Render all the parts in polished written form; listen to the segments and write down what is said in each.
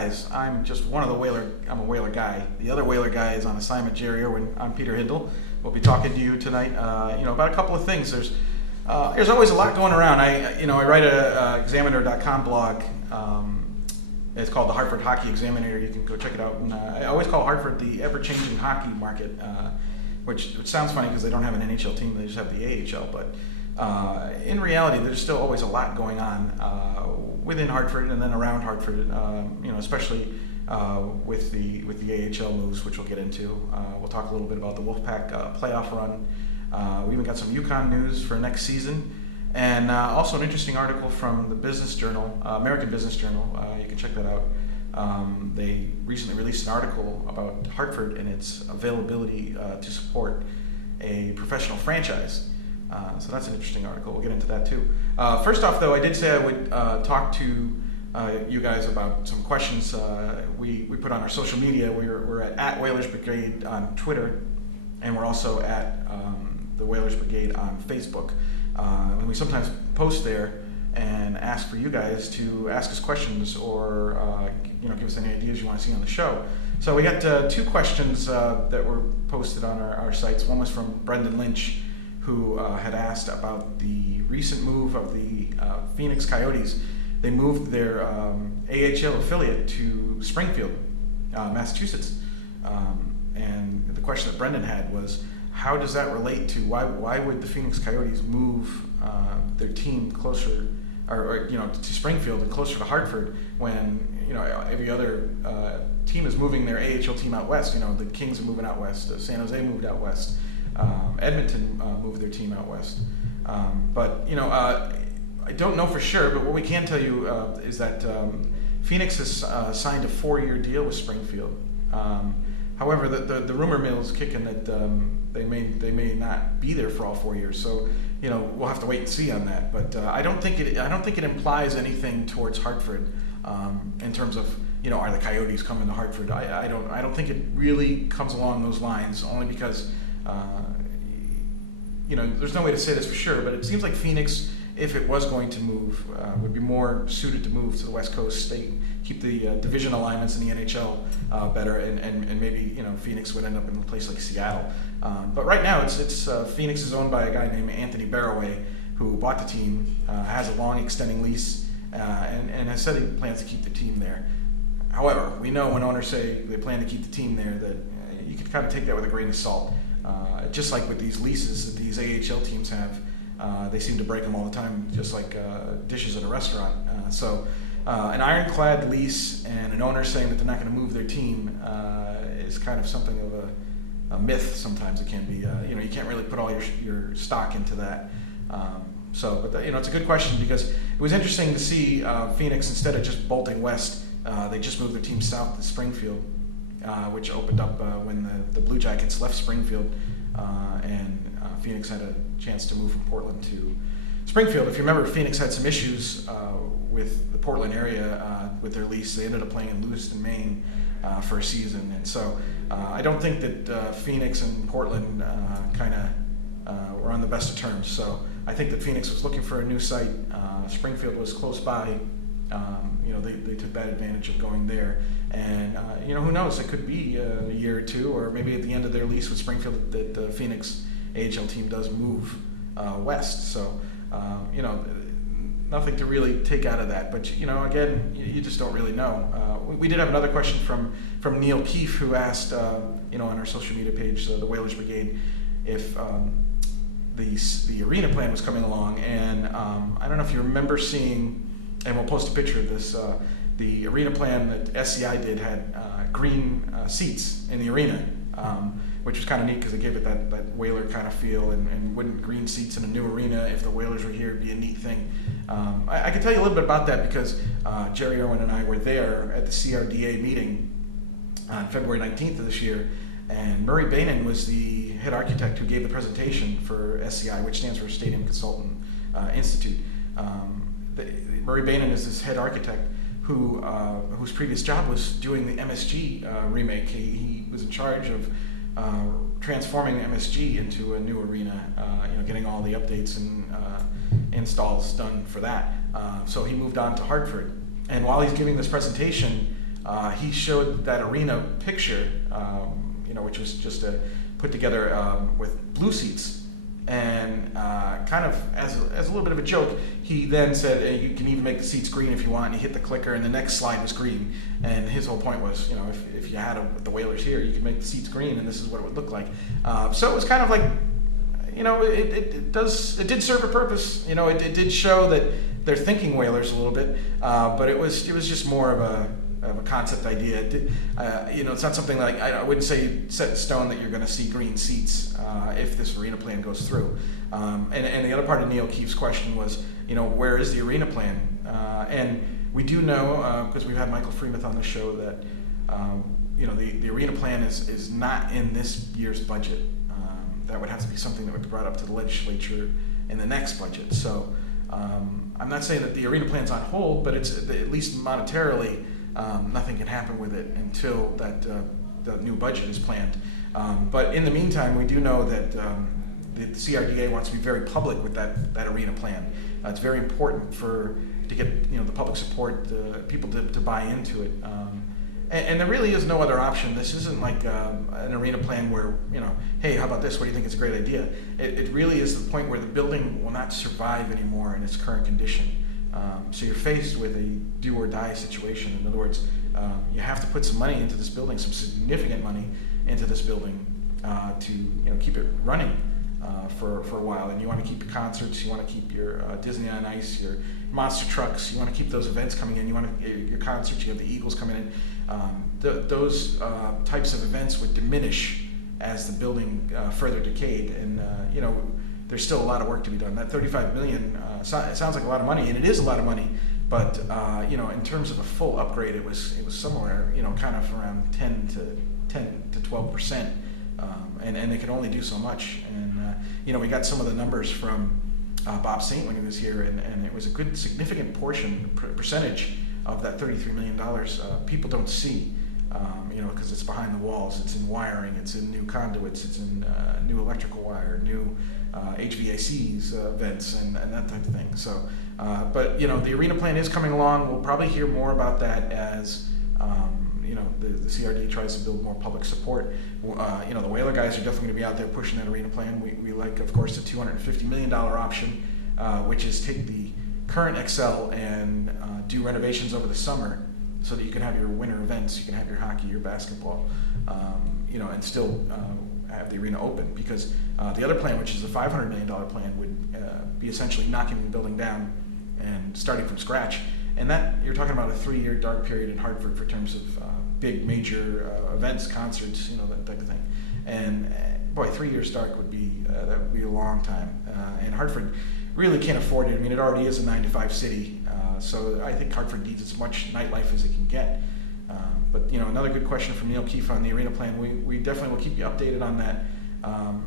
guys. I'm just one of the I'm a Whaler guy. The other Whaler guy is on assignment, Jerry Irwin. I'm Peter Hindle. We'll be talking to you tonight, about a couple of things. There's always a lot going around. I write a Examiner.com blog. It's called the Hartford Hockey Examiner. You can go check it out. And I always call Hartford the ever-changing hockey market, which sounds funny because they don't have an NHL team. They just have the AHL. But in reality, there's still always a lot going on within Hartford and then around Hartford. Especially with the AHL moves, which we'll get into. We'll talk a little bit about the Wolfpack playoff run. We even got some UConn news for next season, and also an interesting article from the Business Journal, American Business Journal. You can check that out. They recently released an article about Hartford and its availability to support a professional franchise. So that's an interesting article. We'll get into that too. First off, though, I did say I would talk to you guys about some questions we put on our social media. We're at Whalers Brigade on Twitter, and we're also at the Whalers Brigade on Facebook. And we sometimes post there and ask for you guys to ask us questions or give us any ideas you want to see on the show. So we got two questions that were posted on our sites. One was from Brendan Lynch, who had asked about the recent move of the Phoenix Coyotes. They moved their AHL affiliate to Springfield, Massachusetts. And the question that Brendan had was, how does that relate to why would the Phoenix Coyotes move their team closer, or to Springfield and closer to Hartford when every other team is moving their AHL team out west? The Kings are moving out west, San Jose moved out west, Edmonton moved their team out west. I don't know for sure, but what we can tell you is that Phoenix has signed a 4-year deal with Springfield. However, the rumor mill is kicking that they may not be there for all 4 years. So we'll have to wait and see on that. But I don't think it implies anything towards Hartford in terms of are the Coyotes coming to Hartford. I don't think it really comes along those lines, only because there's no way to say this for sure, but it seems like Phoenix, if it was going to move, would be more suited to move to the West Coast state, keep the division alignments in the NHL better, and maybe Phoenix would end up in a place like Seattle. But right now, it's Phoenix is owned by a guy named Anthony Barroway, who bought the team, has a long extending lease, and has said he plans to keep the team there. However, we know when owners say they plan to keep the team there that you can kind of take that with a grain of salt. Just like with these leases that these AHL teams have, they seem to break them all the time, just like dishes at a restaurant. So an ironclad lease and an owner saying that they're not going to move their team is kind of something of a myth. Sometimes it can be. You can't really put all your stock into that. It's a good question because it was interesting to see Phoenix, instead of just bolting west, they just moved their team south to Springfield, which opened up when the Blue Jackets left Springfield, and Phoenix had a chance to move from Portland to Springfield. If you remember, Phoenix had some issues with the Portland area with their lease. They ended up playing in Lewiston, Maine for a season, and so I don't think that Phoenix and Portland were on the best of terms. So I think that Phoenix was looking for a new site. Springfield was close by. They took that advantage of going there, and who knows? It could be a year or two, or maybe at the end of their lease with Springfield, that the Phoenix AHL team does move west. So nothing to really take out of that. But again, you just don't really know. We did have another question from Neil Keefe, who asked on our social media page, the Whalers Brigade, if the arena plan was coming along, and I don't know if you remember seeing. And we'll post a picture of this. The arena plan that SCI did had green seats in the arena, which was kind of neat because it gave it that Whaler kind of feel. And wouldn't green seats in a new arena, if the Whalers were here, it'd be a neat thing. I can tell you a little bit about that because Jerry Irwin and I were there at the CRDA meeting on February 19th of this year. And Murray Bainan was the head architect who gave the presentation for SCI, which stands for Stadium Consultant Institute. Murray Bainan is this head architect whose previous job was doing the MSG remake. He was in charge of transforming MSG into a new arena, getting all the updates and installs done for that. So he moved on to Hartford. And while he's giving this presentation, he showed that arena picture, which was just put together with blue seats. And kind of as a little bit of a joke, he then said, hey, you can even make the seats green if you want. And he hit the clicker, and the next slide was green. And his whole point was, if you had the Whalers here, you could make the seats green, and this is what it would look like. So it was kind of like, it did serve a purpose. It did show that they're thinking Whalers a little bit, but it was just more of a concept idea. It's not something like, I wouldn't say set in stone that you're going to see green seats if this arena plan goes through. And the other part of Neil Keefe's question was, where is the arena plan? And we do know, because we've had Michael Freemuth on the show, that the arena plan is not in this year's budget. That would have to be something that would be brought up to the legislature in the next budget. So I'm not saying that the arena plan's on hold, but it's at least monetarily. Nothing can happen with it until the new budget is planned. But in the meantime, we do know that the CRDA wants to be very public with that arena plan. It's very important to get the public support, people to buy into it. And there really is no other option. This isn't like an arena plan where, hey, how about this? What do you think? It's a great idea. It really is the point where the building will not survive anymore in its current condition. So you're faced with a do or die situation. In other words, you have to put some money into this building, some significant money into this building to keep it running for a while. And you want to keep your concerts, you want to keep your Disney on Ice, your monster trucks, you want to keep those events coming in, you want your concerts, you have the Eagles coming in. Those types of events would diminish as the building further decayed. And there's still a lot of work to be done. That $35 million, it sounds like a lot of money, and it is a lot of money. But in terms of a full upgrade, it was somewhere, kind of around 10 to 12%, and they could only do so much. And we got some of the numbers from Bob Saint when he was here, and it was a good significant percentage of that $33 million people don't see. Because it's behind the walls, it's in wiring, it's in new conduits, it's in new electrical wire, new HVACs, vents, and that type of thing. So, but the arena plan is coming along. We'll probably hear more about that as the CRD tries to build more public support. The Whaler guys are definitely going to be out there pushing that arena plan. We like, of course, the $250 million option, which is take the current Excel and do renovations over the summer, so that you can have your winter events, you can have your hockey, your basketball, and still have the arena open. Because the other plan, which is the $500 million plan, would be essentially knocking the building down and starting from scratch. And that, you're talking about a 3-year dark period in Hartford for terms of big major events, concerts, that type of thing. And boy, 3 years dark would be a long time. And Hartford really can't afford it. I mean, it already is a 9-to-5 city. So I think Hartford needs as much nightlife as it can get. But another good question from Neil Keefe on the arena plan. We definitely will keep you updated on that.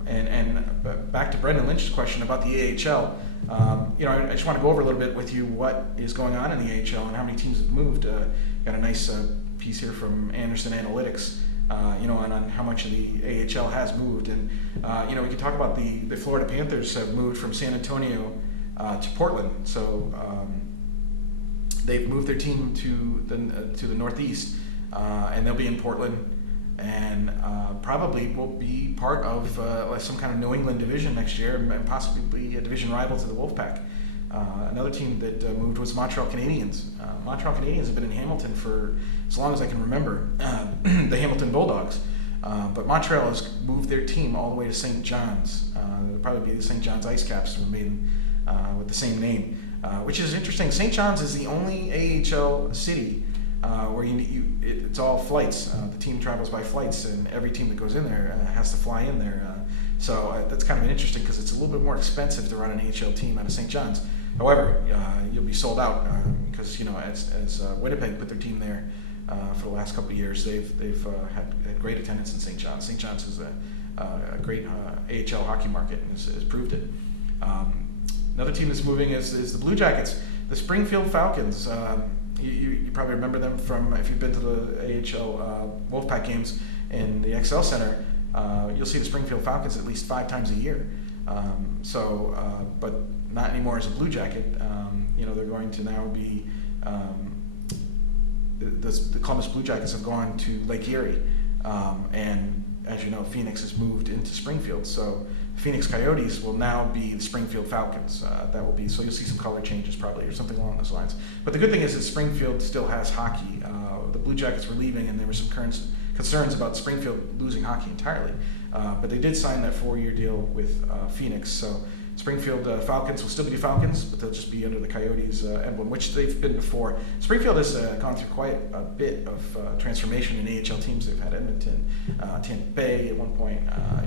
And back to Brendan Lynch's question about the AHL. I just want to go over a little bit with you what is going on in the AHL and how many teams have moved. Got a nice piece here from Anderson Analytics. On how much of the AHL has moved, and we can talk about the Florida Panthers have moved from San Antonio to Portland. So they've moved their team to the Northeast, and they'll be in Portland, and probably will be part of some kind of New England division next year, and possibly a division rival to the Wolfpack. Another team that moved was Montreal Canadiens. Montreal Canadiens have been in Hamilton for as long as I can remember, the Hamilton Bulldogs. But Montreal has moved their team all the way to St. John's. It'll probably be the St. John's Ice Caps remain with the same name, which is interesting. St. John's is the only AHL city where it's all flights. The team travels by flights, and every team that goes in there has to fly in there. So that's kind of interesting because it's a little bit more expensive to run an AHL team out of St. John's. However, you'll be sold out because as Winnipeg put their team there for the last couple of years, they've had great attendance in St. John's. St. John's is a great AHL hockey market and has proved it. Another team that's moving is the Blue Jackets, the Springfield Falcons. You probably remember them from if you've been to the AHL Wolfpack games in the XL Center. You'll see the Springfield Falcons at least 5 times a year. But not anymore as a Blue Jacket. They're going to now be the Columbus Blue Jackets have gone to Lake Erie, and as you know, Phoenix has moved into Springfield. So Phoenix Coyotes will now be the Springfield Falcons. That will be, so you'll see some color changes probably or something along those lines. But the good thing is that Springfield still has hockey. The Blue Jackets were leaving, and there were some concerns about Springfield losing hockey entirely. But they did sign that 4-year deal with Phoenix. So Springfield Falcons will still be the Falcons, but they'll just be under the Coyotes emblem, which they've been before. Springfield has gone through quite a bit of transformation in AHL teams. They've had Edmonton, Tampa Bay at one point.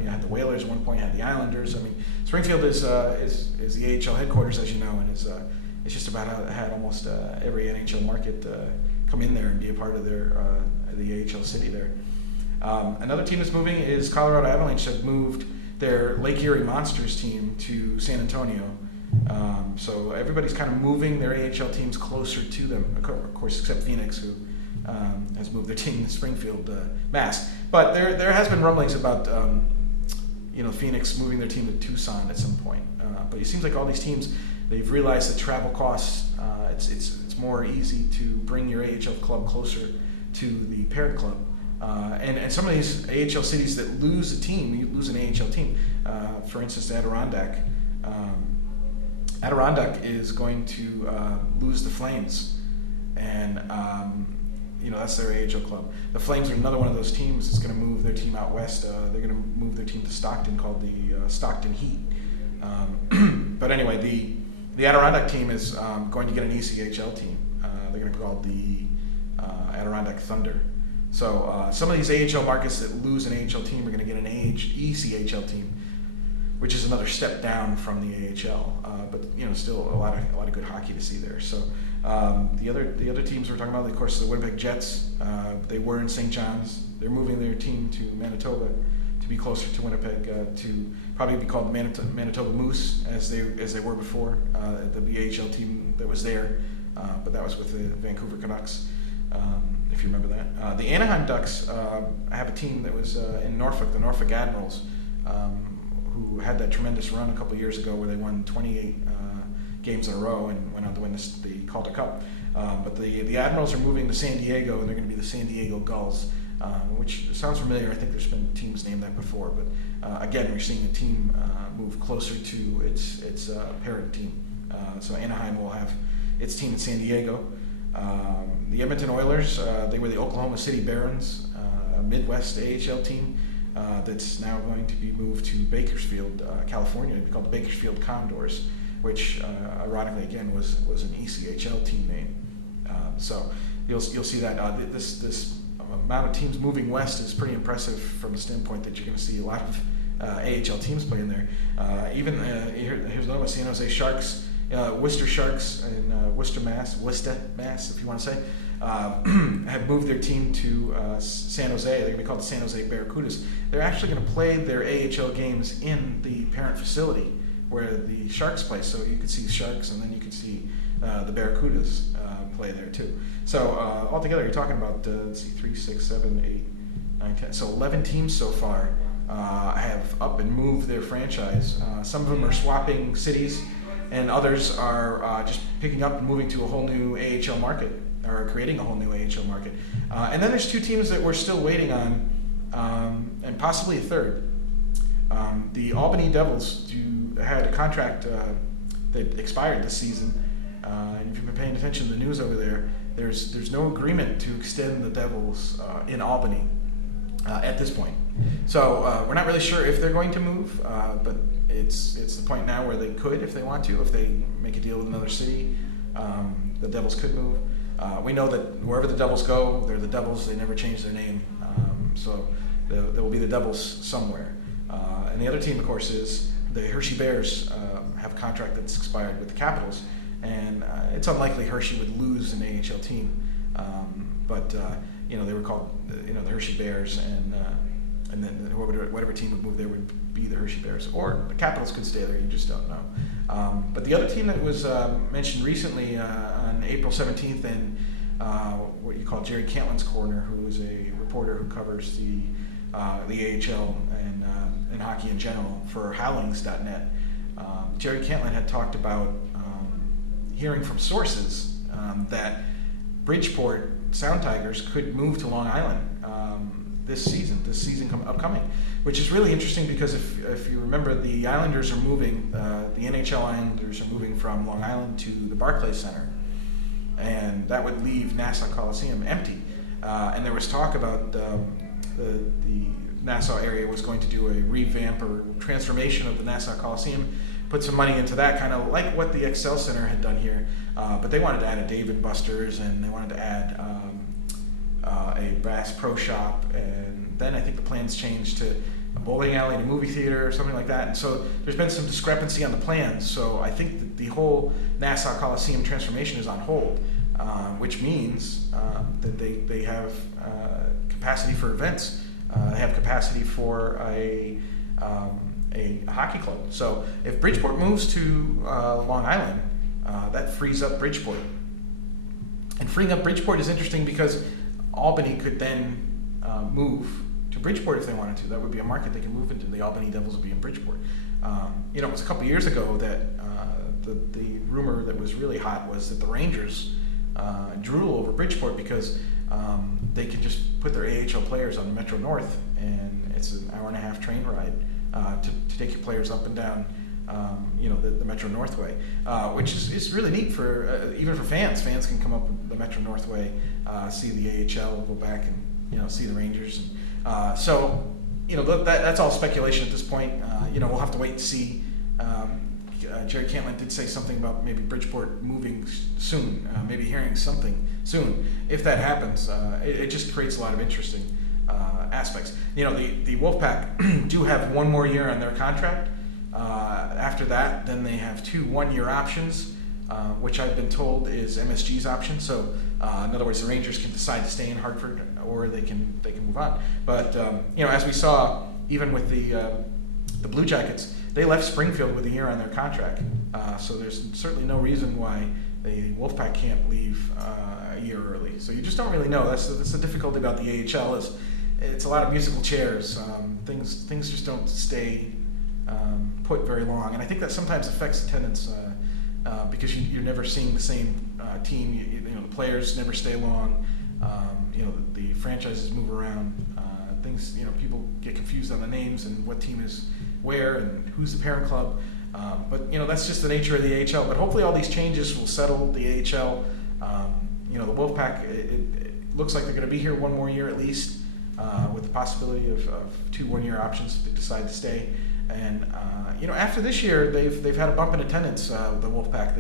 Had the Whalers at one point, had the Islanders. I mean, Springfield is the AHL headquarters, as you know, and it's just about had almost every NHL market come in there and be a part of the AHL city there. Another team that's moving is Colorado Avalanche. Have moved their Lake Erie Monsters team to San Antonio. So everybody's kind of moving their AHL teams closer to them, of course, except Phoenix, who has moved their team to Springfield, Mass. But there has been rumblings about Phoenix moving their team to Tucson at some point. But it seems like all these teams, they've realized that travel costs. It's more easy to bring your AHL club closer to the parent club. And some of these AHL cities that lose a team, you lose an AHL team. For instance, Adirondack. Adirondack is going to lose the Flames, and that's their AHL club. The Flames are another one of those teams that's going to move their team out west. They're going to move their team to Stockton, called the Stockton Heat. But anyway, the Adirondack team is going to get an ECHL team. They're going to be called the Adirondack Thunder. So some of these AHL markets that lose an AHL team are going to get an ECHL team, which is another step down from the AHL. But still a lot of good hockey to see there. So the other teams we're talking about, of course, the Winnipeg Jets. They were in St. John's. They're moving their team to Manitoba to be closer to Winnipeg, to probably be called Manitoba Moose, as they were before. The AHL team that was there, but that was with the Vancouver Canucks. If you remember that. The Anaheim Ducks have a team that was in Norfolk, the Norfolk Admirals, who had that tremendous run a couple of years ago where they won 28 games in a row and went on to win the Calder Cup. But the Admirals are moving to San Diego, and they're going to be the San Diego Gulls, which sounds familiar. I think there's been teams named that before. But again, we're seeing a team move closer to its parent team. So Anaheim will have its team in San Diego. The Edmonton Oilers, they were the Oklahoma City Barons, a Midwest AHL team that's now going to be moved to Bakersfield, California. It'll be called the Bakersfield Condors, which ironically again was an ECHL team name. So you'll see that this amount of teams moving west is pretty impressive from the standpoint that you're going to see a lot of AHL teams play in there. Here's another one: San Jose Sharks. Worcester Sharks in Worcester, Mass, if you want to say, have moved their team to San Jose. They're going to be called the San Jose Barracudas. They're actually going to play their AHL games in the parent facility where the Sharks play. So you could see the Sharks, and then you could see the Barracudas play there too. So altogether, you're talking about 3, 6, 7, 8, 9, 10. So 11 teams so far have up and moved their franchise. Some of them are swapping cities, and others are just picking up and moving to a whole new AHL market, or creating a whole new AHL market. And then there's 2 teams that we're still waiting on, and possibly a third. The Albany Devils had a contract that expired this season. And if you've been paying attention to the news over there, there's no agreement to extend the Devils in Albany at this point. So we're not really sure if they're going to move, but it's the point now where they could, if they want to, if they make a deal with another city, the Devils could move. We know that wherever the Devils go, they're the Devils. They never change their name, so there will be the Devils somewhere. And the other team, of course, is the Hershey Bears. Have a contract that's expired with the Capitals, and it's unlikely Hershey would lose an AHL team, but they were called the Hershey Bears, and then whatever team would move there would be the Hershey Bears, or the Capitals could stay there. You just don't know. But the other team that was mentioned recently on April 17th in what you call Jerry Cantlin's Corner, who is a reporter who covers the AHL and hockey in general for Howlings.net. Jerry Cantlin had talked about hearing from sources that Bridgeport Sound Tigers could move to Long Island this season upcoming, which is really interesting because if you remember, the Islanders are moving, the NHL Islanders are moving from Long Island to the Barclays Center, and that would leave Nassau Coliseum empty. And there was talk about the Nassau area was going to do a revamp or transformation of the Nassau Coliseum, put some money into that, kind of like what the Excel Center had done here. But they wanted to add a Dave & Buster's, and they wanted to add a Bass Pro Shop, and then I think the plans changed to a bowling alley and a movie theater or something like that. And so there's been some discrepancy on the plans. So I think that the whole Nassau Coliseum transformation is on hold, which means that they have capacity for events. They have capacity for a hockey club. So if Bridgeport moves to Long Island, that frees up Bridgeport. And freeing up Bridgeport is interesting because Albany could then move to Bridgeport if they wanted to. That would be a market they can move into. The Albany Devils would be in Bridgeport. It was a couple years ago that the rumor that was really hot was that the Rangers drool over Bridgeport because they can just put their AHL players on Metro North, and it's an hour-and-a-half train ride to take your players up and down the Metro North way, which is really neat for even for fans. Fans can come up the Metro North way, see the AHL, go back and see the Rangers. And, that's all speculation at this point. We'll have to wait and see. Jerry Cantlin did say something about maybe Bridgeport moving soon, maybe hearing something soon. If that happens, it just creates a lot of interesting aspects. The Wolfpack do have one more year on their contract. After that, then they have 2 one-year options, which I've been told is MSG's option. So, in other words, the Rangers can decide to stay in Hartford, or they can move on. But as we saw, even with the Blue Jackets, they left Springfield with a year on their contract. So there's certainly no reason why the Wolfpack can't leave a year early. So you just don't really know. That's the difficulty about the AHL is it's a lot of musical chairs. Things just don't stay put very long, and I think that sometimes affects attendance because you're never seeing the same team. The players never stay long. The franchises move around. People get confused on the names and what team is where and who's the parent club. But that's just the nature of the AHL. But hopefully all these changes will settle the AHL. The Wolfpack, it looks like they're going to be here one more year at least, with the possibility of 2 one-year options if they decide to stay. And after this year, they've had a bump in attendance. The Wolfpack,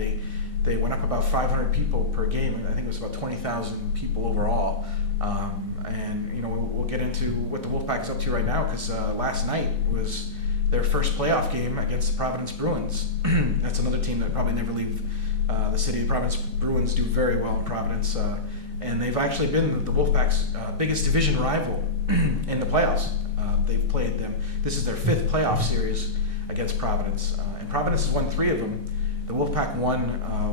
they went up about 500 people per game. I think it was about 20,000 people overall. And we'll get into what the Wolfpack is up to right now because last night was their first playoff game against the Providence Bruins. That's another team that probably never leave the city. The Providence Bruins do very well in Providence, and they've actually been the Wolfpack's biggest division rival in the playoffs. They've played them. This is their 5th playoff series against Providence, and Providence has won 3 of them. The Wolfpack won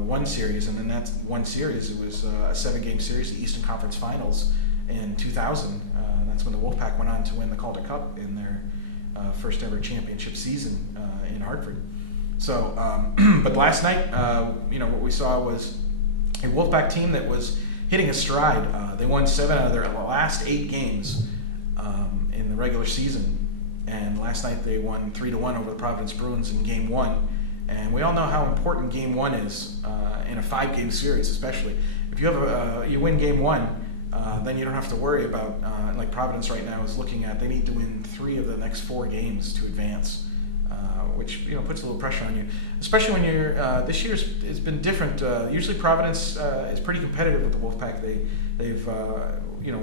one series, and then that one series, it was a 7-game series, the Eastern Conference Finals in 2000. That's when the Wolfpack went on to win the Calder Cup in their first ever championship season in Hartford. So, but last night, what we saw was a Wolfpack team that was hitting a stride. They won 7 out of their last 8 games in the regular season, and last night they won 3-1 over the Providence Bruins in Game 1. And we all know how important Game 1 is in a 5-game series, especially if you have you win Game 1. Then you don't have to worry about, like Providence right now is looking at, they need to win 3 of the next 4 games to advance, which puts a little pressure on you, especially when you're, this year's it's been different. Usually Providence is pretty competitive with the Wolfpack. They've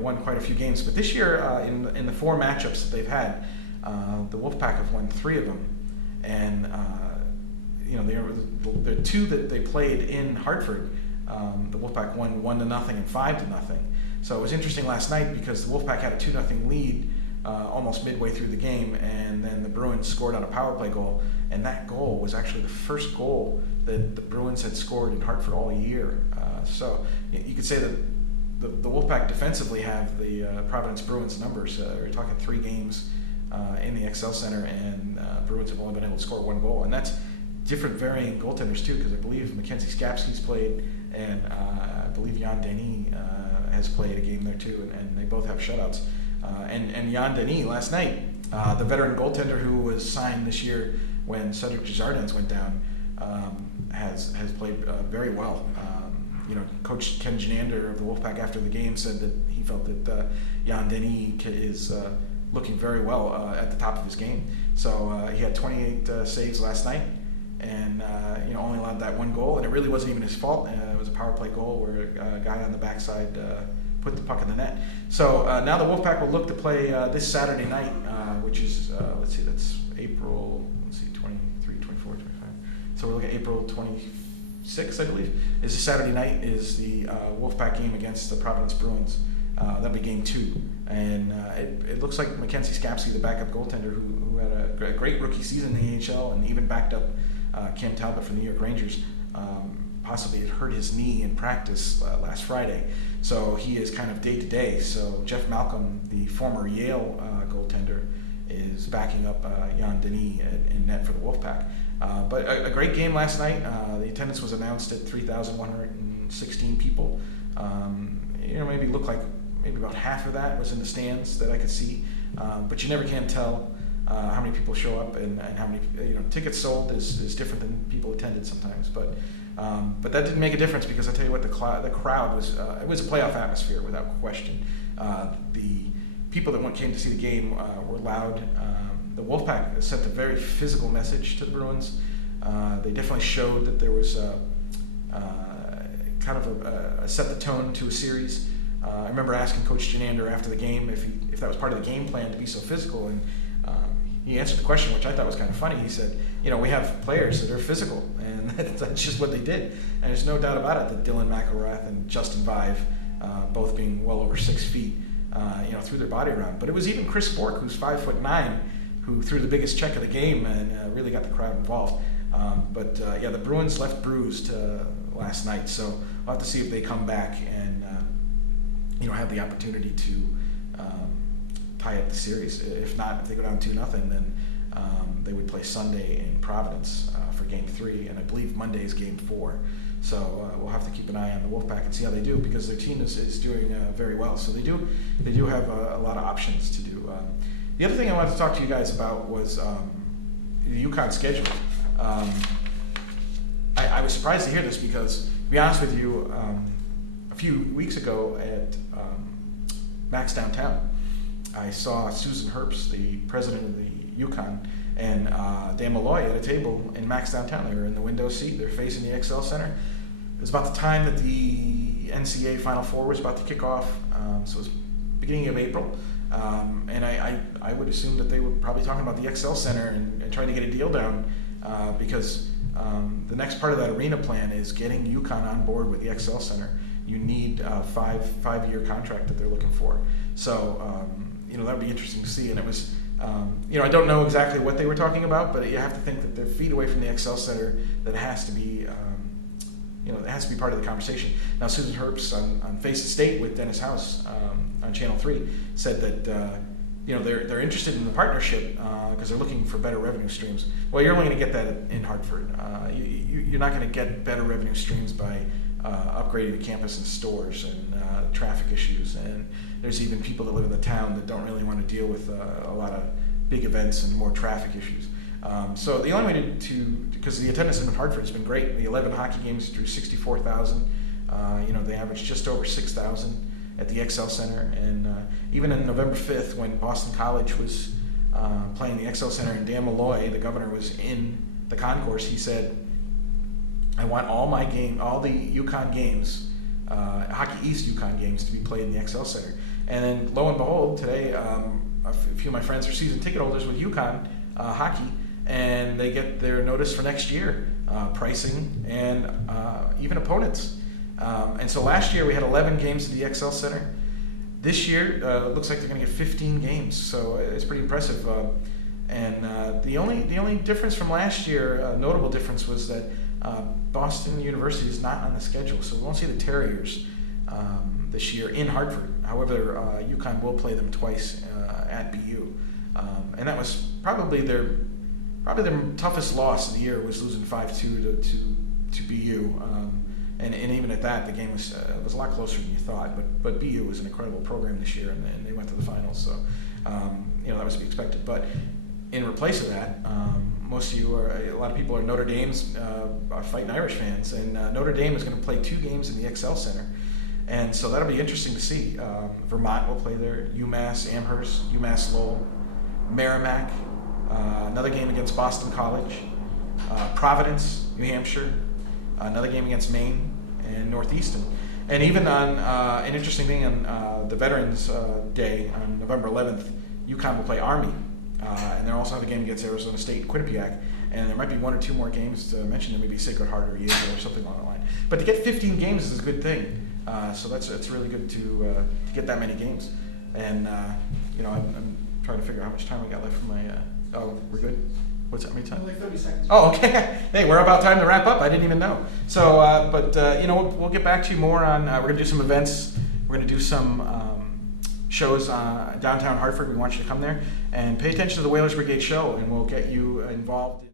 won quite a few games, but this year in the 4 matchups that they've had, the Wolfpack have won 3 of them, and the 2 that they played in Hartford, the Wolfpack won 1-0 and 5-0. So it was interesting last night because the Wolfpack had a 2-0 lead almost midway through the game, and then the Bruins scored on a power play goal, and that goal was actually the first goal that the Bruins had scored in Hartford all year. So you could say that the Wolfpack defensively have the Providence Bruins numbers. We're talking 3 games in the Excel Center, and Bruins have only been able to score 1 goal, and that's different varying goaltenders too, because I believe Mackenzie Skapski's played, and I believe Jan Denny has played a game there too, and they both have shutouts. And Jan Denis last night, the veteran goaltender who was signed this year when Cedric Desjardins went down, has played very well. Coach Ken Janander of the Wolfpack after the game said that he felt that Jan Denis is looking very well at the top of his game. So he had 28 saves last night, and only allowed that one goal, and it really wasn't even his fault. It was a power play goal where a guy on the backside put the puck in the net. So now the Wolfpack will look to play this Saturday night, which is, that's April, 23, 24, 25. So we're looking at April 26th, I believe, is the Saturday night, is the Wolfpack game against the Providence Bruins. That'll be game 2. And it looks like Mackenzie Skapsky, the backup goaltender, who had a great rookie season in the AHL and even backed up Cam Talbot from the New York Rangers, possibly had hurt his knee in practice last Friday. So he is kind of day-to-day. So Jeff Malcolm, the former Yale goaltender, is backing up Jan Denis in net for the Wolfpack. But a great game last night. The attendance was announced at 3,116 people. Maybe looked like maybe about half of that was in the stands that I could see. But you never can tell how many people show up and how many tickets sold is different than people attended sometimes. But that didn't make a difference, because I tell you what, the crowd was it was a playoff atmosphere without question. The people that came to see the game were loud. The Wolfpack sent a very physical message to the Bruins. They definitely showed that there was kind of a set the tone to a series. I remember asking Coach Janander after the game if that was part of the game plan to be so physical, and he answered the question, which I thought was kind of funny. He said, we have players that are physical, and that's just what they did. And there's no doubt about it that Dylan McElrath and Justin Vive, both being well over 6 feet, threw their body around. But it was even Chris Bork, who's 5'9", who threw the biggest check of the game and really got the crowd involved. The Bruins left bruised last night, so we'll have to see if they come back and have the opportunity to tie up the series. If not, if they go down 2-0, then they would play Sunday in Providence for Game 3, and I believe Monday is Game 4. So we'll have to keep an eye on the Wolfpack and see how they do, because their team is doing very well. So they do have a lot of options to do. The other thing I wanted to talk to you guys about was the UConn schedule. I was surprised to hear this, because, to be honest with you, a few weeks ago at Max Downtown, I saw Susan Herbst, the president of the UConn, and Dan Malloy at a table in Max Downtown. They were in the window seat. They were facing the XL Center. It was about the time that the NCAA Final Four was about to kick off, so it was beginning of April. And I would assume that they were probably talking about the XL Center and trying to get a deal down, because the next part of that arena plan is getting UConn on board with the XL Center. You need a five-year contract that they're looking for. So that would be interesting to see. And it was, I don't know exactly what they were talking about, but you have to think that they're feet away from the XL Center. That has to be, it has to be part of the conversation. Now, Susan Herbst on Face the State with Dennis House on Channel 3 said that they're interested in the partnership because they're looking for better revenue streams. Well, you're only going to get that in Hartford. You're not going to get better revenue streams by upgrading the campus and stores and traffic issues. And there's even people that live in the town that don't really want to deal with a lot of big events and more traffic issues. So the only way because the attendance in Hartford has been great. The 11 hockey games drew 64,000. They averaged just over 6,000 at the XL Center. And even on November 5th, when Boston College was playing the XL Center, and Dan Malloy, the governor, was in the concourse, he said, I want all the UConn games, Hockey East UConn games, to be played in the XL Center. And then, lo and behold, today, a few of my friends are season ticket holders with UConn hockey, and they get their notice for next year, pricing, and even opponents. And so last year we had 11 games at the XL Center. This year, it looks like they're going to get 15 games, so it's pretty impressive. And the only difference from last year, notable difference, was that Boston University is not on the schedule, so we won't see the Terriers this year in Hartford. However, UConn will play them twice at BU, and that was probably their toughest loss of the year, was losing 5-2 to BU. and even at that, the game was a lot closer than you thought. But BU was an incredible program this year, and they went to the finals. So that was to be expected. But in replace of that, a lot of people are Notre Dame's Fighting Irish fans, and Notre Dame is going to play 2 games in the XL Center, and so that'll be interesting to see. Vermont will play there, UMass Amherst, UMass Lowell, Merrimack, another game against Boston College, Providence, New Hampshire, another game against Maine, and Northeastern. And even on an interesting thing on the Veterans Day on November 11th, UConn will play Army. And they'll also have a game against Arizona State, Quinnipiac, and there might be 1 or 2 more games to mention. There may be Sacred Heart or Yale or something along the line. But to get 15 games is a good thing. So it's really good to get that many games. And I'm trying to figure out how much time we got left for my. Oh, we're good. What's that? How many time? Only 30 seconds. Oh, okay. Hey, we're about time to wrap up. I didn't even know. So, we'll get back to you more on. We're gonna do some events. We're gonna do some. Shows downtown Hartford. We want you to come there and pay attention to the Whalers Brigade show, and we'll get you involved.